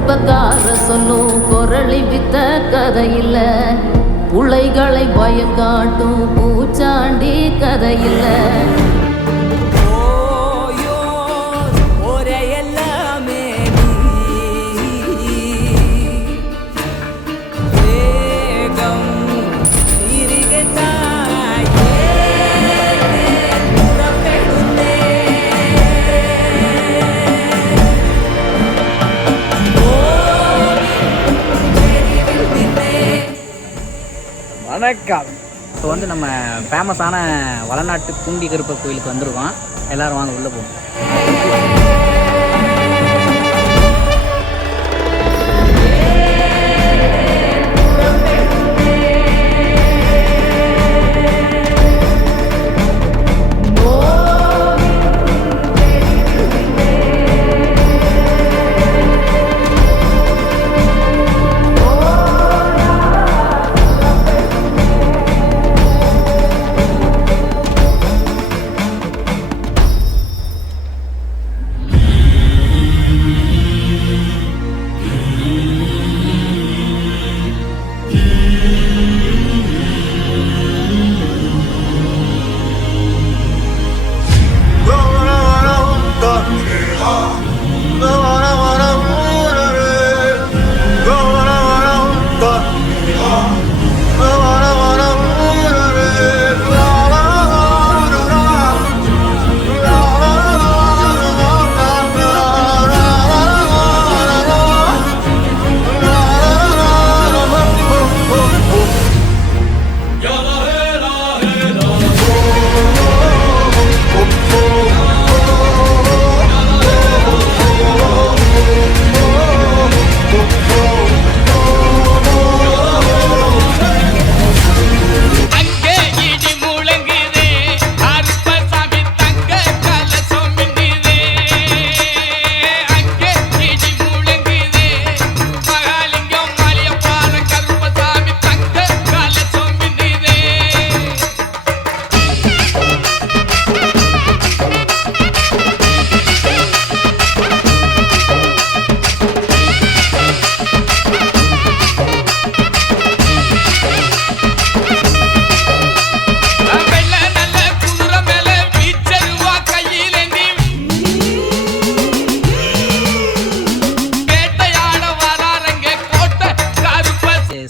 குடும்பக்கார சொல்லும் குரளி வித்த கதையில்ல. பயம் காட்டும் பூச்சாண்டி கதையில்ல. வணக்கம். இப்போ வந்து நம்ம ஃபேமஸான வளநாட்டு பூண்டி கருப்பர் கோயிலுக்கு வந்திருக்கோம். எல்லாரும் வாங்க உள்ளே போவோம். 아.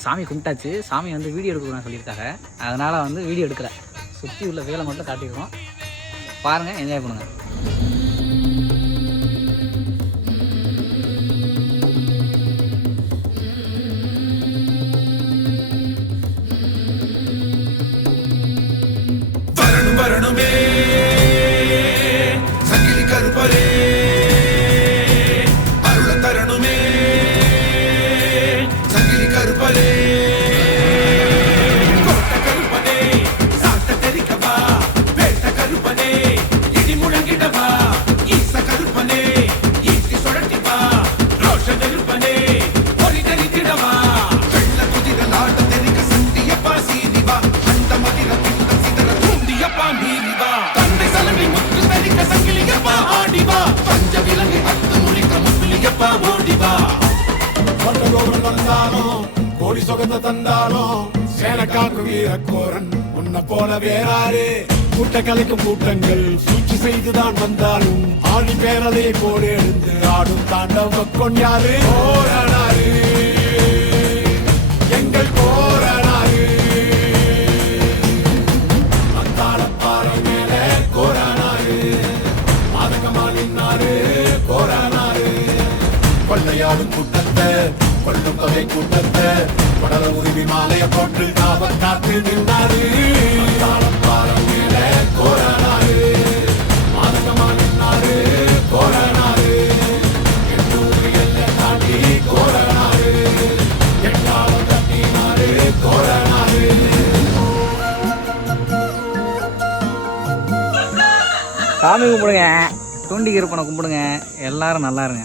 சாமி கும்பிட்டாச்சு. சாமி வந்து வீடியோ எடுக்கணும்னு சொல்லியிருக்காங்க. அதனால் வந்து வீடியோ எடுக்கிறேன் சுற்றி உள்ள வேலை மட்டும் காட்டிடுவோம் பாருங்கள் என்ஜாய் பண்ணுங்கள் அந்த மதிர சிதற தூண்டியப்பா மீறிவா தந்தை சலங்கை முத்து தெரிக்க சங்கிலியப்பா ஆடிவா பஞ்ச விலங்கை அத்து முறிக்க முத்துலியப்பா ஓடிவா கோபுரம் வந்தாலும் கோடி சொகந்த தந்தாலும் சேனக்காக்கு வீரக்கோரன் உன்னை போல வேறாரு கூட்ட கலைக்கும் கூட்டங்கள் சூழ்ச்சி செய்துதான் வந்தாலும் ஆடி பேரலையை போல எழுந்து ஆடும் தாண்டவ கொண்டாரு போராடாரு நின்னாரு கோரானாரு. கொள்ளையாடும் கூட்டத்தை கொள்ளும் தொகை கூட்டத்தை படல உரிமை மாலைய போட்டு காவல் காத்து நின்றாரு தாளப்பாரம் மேல கோரானாரு. மாதகமா நின்னாரு கோரானாரு. எண்ணூறு எல்லை தாண்டி கோரானாரு. எட்டாளம் தட்டினாரு கோரானாரு. சாமி கும்பிடுங்க. தோண்டி கருப்பனை கும்பிடுங்க. எல்லாரும் நல்லா இருங்க.